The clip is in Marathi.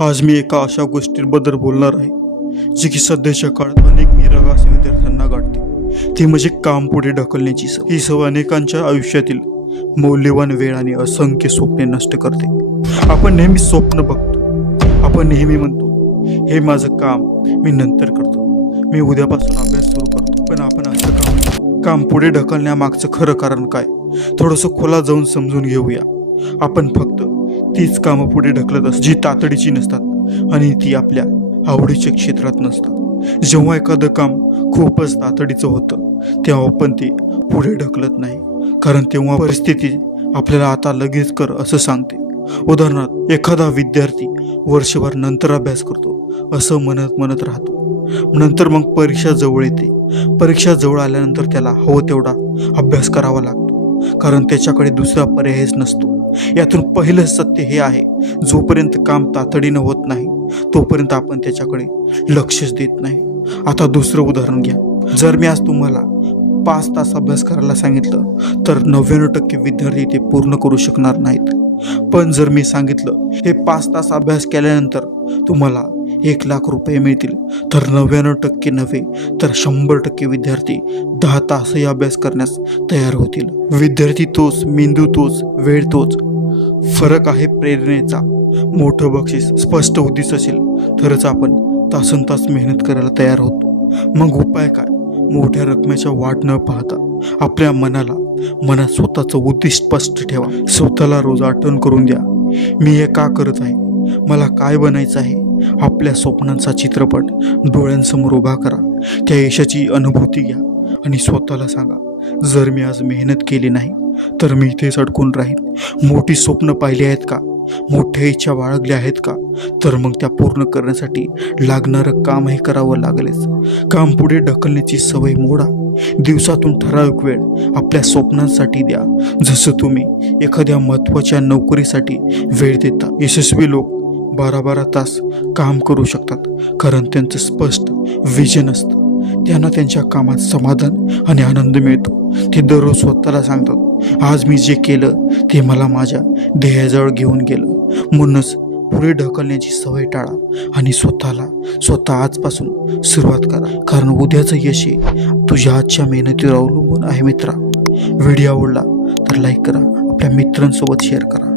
आज मी एका अशा गोष्टीबद्दल बोलणार आहे जी की सध्याच्या काळात अनेक निरगास विद्यार्थ्यांना गाठते. ती म्हणजे काम पुढे ढकलण्याची सवय. ही सवय अनेकांच्या आयुष्यातील मौल्यवान वेळ आणि असंख्य स्वप्ने नष्ट करते. आपण नेहमी स्वप्न बघतो. आपण नेहमी म्हणतो हे माझं काम मी नंतर करतो. मी उद्यापासून अभ्यास सुरू करतो. पण आपण असं काम काम पुढे ढकलण्यामागचं खरं कारण काय? थोडंसं खोला जाऊन समजून घेऊया. आपण फक्त तीच कामं पुढे ढकलत असतात जी तातडीची नसतात आणि ती आपल्या आवडीच्या क्षेत्रात नसतात. जेव्हा एखादं काम खूपच तातडीचं होतं तेव्हा पण ते पुढे ढकलत नाही कारण तेव्हा परिस्थिती आपल्याला आता लगेच कर असं सांगते. उदाहरणार्थ एखादा विद्यार्थी वर्षभर नंतर अभ्यास करतो असं म्हणत म्हणत राहतो. नंतर मग परीक्षा जवळ येते. परीक्षा जवळ आल्यानंतर त्याला हवं तेवढा अभ्यास करावा लागतो. कारण त्याच्याकडे दुसरा पर्यायच नसतो. यातून पहिलं सत्य हे आहे जोपर्यंत काम तातडीनं होत नाही तोपर्यंत आपण त्याच्याकडे लक्षच देत नाही. आता दुसरं उदाहरण घ्या. जर मी आज तुम्हाला पाच तास अभ्यास करायला सांगितलं तर नव्याण्णव टक्के विद्यार्थी ते पूर्ण करू शकणार नाहीत. पण जर मी सांगितलं हे पाच तास अभ्यास केल्यानंतर तुम्हाला एक लाख रुपये मिळतील. तर नव्याण्णव टक्के नव्हे तर शंभर टक्के विद्यार्थी दहा तासही अभ्यास करण्यास तयार होतील. विद्यार्थी तोच मेंदू तोच वेळ तोच. फरक आहे प्रेरणेचा. मोठं बक्षीस स्पष्ट उद्दिष्ट असेल तरच आपण तासन तास मेहनत करायला तयार होतो. मग उपाय काय? मोठ्या रकमेच्या वाट न पाहता आपल्या मनाला मनात स्वतःचं उद्दिष्ट स्पष्ट ठेवा. स्वतःला रोज आठवण करून द्या. मी हे का करत आहे? मला काय बनायचं आहे? आपल्या स्वप्नांचा चित्रपट डोळ्यांसमोर उभा करा. त्या यशाची अनुभूती घ्या आणि स्वतःला सांगा जर मी आज मेहनत केली नाही तर मी इथेच अडकून राहीन. मोठी स्वप्न पाहिली आहेत का? मोठ्या इच्छा बाळगल्या आहेत का? तर मग त्या पूर्ण करण्यासाठी लागणारं कामही करावं लागलेच. काम पुढे ढकलण्याची सवय मोडा. दिवसातून ठराविक वेळ आपल्या स्वप्नांसाठी द्या. जसं तुम्ही एखाद्या महत्त्वाच्या नोकरीसाठी वेळ देता यशस्वी लोक बारा बारा तास काम करू शकतात. कारण त्यांचं स्पष्ट विजन असतं. त्यांना त्यांच्या कामात समाधान आणि आनंद मिळतो. ते दररोज स्वतःला सांगतात आज मी जे केलं ते मला माझ्या ध्येयाजवळ घेऊन गेलं. म्हणूनच पुढे ढकलण्याची सवय टाळा आणि स्वतःला स्वतः आजपासून सुरुवात करा. कारण उद्याचं यश आहे तुझ्या आजच्या मेहनतीवर अवलंबून आहे मित्रा. व्हिडिओ आवडला तर लाईक करा. आपल्या मित्रांसोबत शेअर करा.